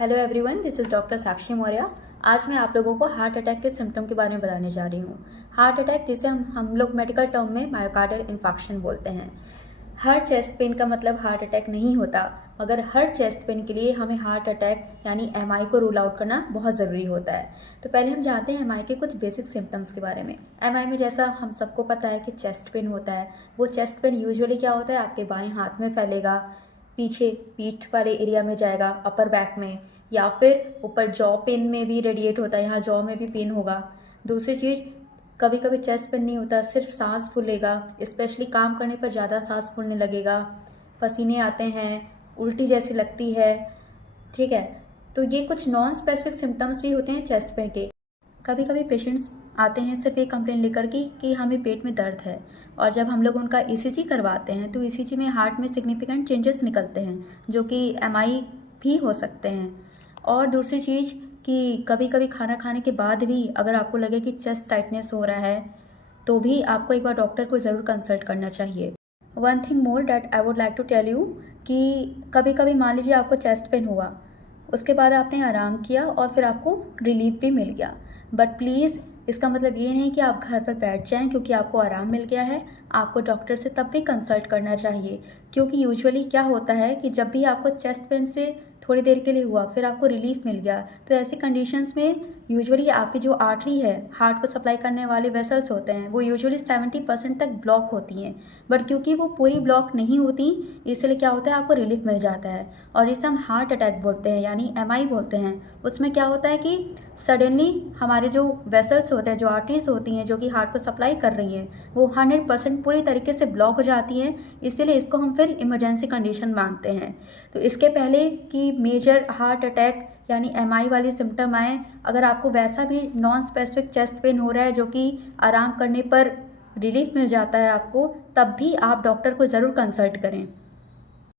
Hello everyone, this is doctor Sakshi Maurya. आज मैं आप लोगों को हार्ट अटैक के सिम्टम के बारे में बताने जा रही हूँ। हार्ट अटैक जिसे हम लोग मेडिकल टर्म में मायोकार्डियल इन्फार्क्शन बोलते हैं। हर चेस्ट पेन का मतलब हार्ट अटैक नहीं होता, मगर हर चेस्ट पेन के लिए हमें हार्ट अटैक यानी एमआई को रूल आउट करना बहुत ज़रूरी होता है। तो पहले हम जानते हैं एमआई के कुछ बेसिक सिम्टम्स के बारे में। एमआई में जैसा हम सबको पता है कि चेस्ट पेन होता है। वो चेस्ट पेन यूजुअली क्या होता है, आपके बाएं हाथ में फैलेगा, पीछे पीठ वाले एरिया में जाएगा, अपर बैक में, या फिर ऊपर जॉ पेन में भी रेडिएट होता है, यहाँ जॉ में भी पेन होगा। दूसरी चीज़, कभी कभी चेस्ट पेन नहीं होता, सिर्फ सांस फूलेगा, स्पेशली काम करने पर ज़्यादा सांस फूलने लगेगा, पसीने आते हैं, उल्टी जैसी लगती है। ठीक है, तो ये कुछ नॉन स्पेसिफिक सिम्टम्स भी होते हैं चेस्ट पेन के। कभी कभी पेशेंट्स आते हैं सिर्फ एक कंप्लेन लेकर कि हमें पेट में दर्द है, और जब हम लोग उनका ईसीजी करवाते हैं तो ईसीजी में हार्ट में सिग्निफिकेंट चेंजेस निकलते हैं जो कि एमआई भी हो सकते हैं। और दूसरी चीज़ कि कभी कभी खाना खाने के बाद भी अगर आपको लगे कि चेस्ट टाइटनेस हो रहा है तो भी आपको एक बार डॉक्टर को ज़रूर कंसल्ट करना चाहिए। One thing more that I would like to tell you कि कभी कभी मान लीजिए आपको चेस्ट पेन हुआ, उसके बाद आपने आराम किया और फिर आपको रिलीफ भी मिल गया, बट प्लीज़ इसका मतलब ये नहीं कि आप घर पर बैठ जाएं क्योंकि आपको आराम मिल गया है। आपको डॉक्टर से तब भी कंसल्ट करना चाहिए, क्योंकि यूजुअली क्या होता है कि जब भी आपको चेस्ट पेन से थोड़ी देर के लिए हुआ फिर आपको रिलीफ मिल गया, तो ऐसी कंडीशंस में यूजुअली आपकी जो आर्टरी है, हार्ट को सप्लाई करने वाले वेसल्स होते हैं, वो यूजुअली 70% तक ब्लॉक होती हैं। बट क्योंकि वो पूरी ब्लॉक नहीं होती, इसलिए क्या होता है, आपको रिलीफ मिल जाता है। और इसे हम हार्ट अटैक बोलते हैं यानी एमआई बोलते हैं। उसमें क्या होता है कि सडनली हमारे जो वेसल्स होते हैं, जो आर्टरीज होती हैं जो कि हार्ट को सप्लाई कर रही हैं, वो 100% पूरी तरीके से ब्लॉक हो जाती हैं। इसीलिए इसको हम फिर इमरजेंसी कंडीशन मानते हैं। तो इसके पहले कि मेजर हार्ट अटैक यानी एमआई वाली सिम्टम आए, अगर आपको वैसा भी नॉन स्पेसिफिक चेस्ट पेन हो रहा है जो कि आराम करने पर रिलीफ मिल जाता है आपको, तब भी आप डॉक्टर को ज़रूर कंसल्ट करें।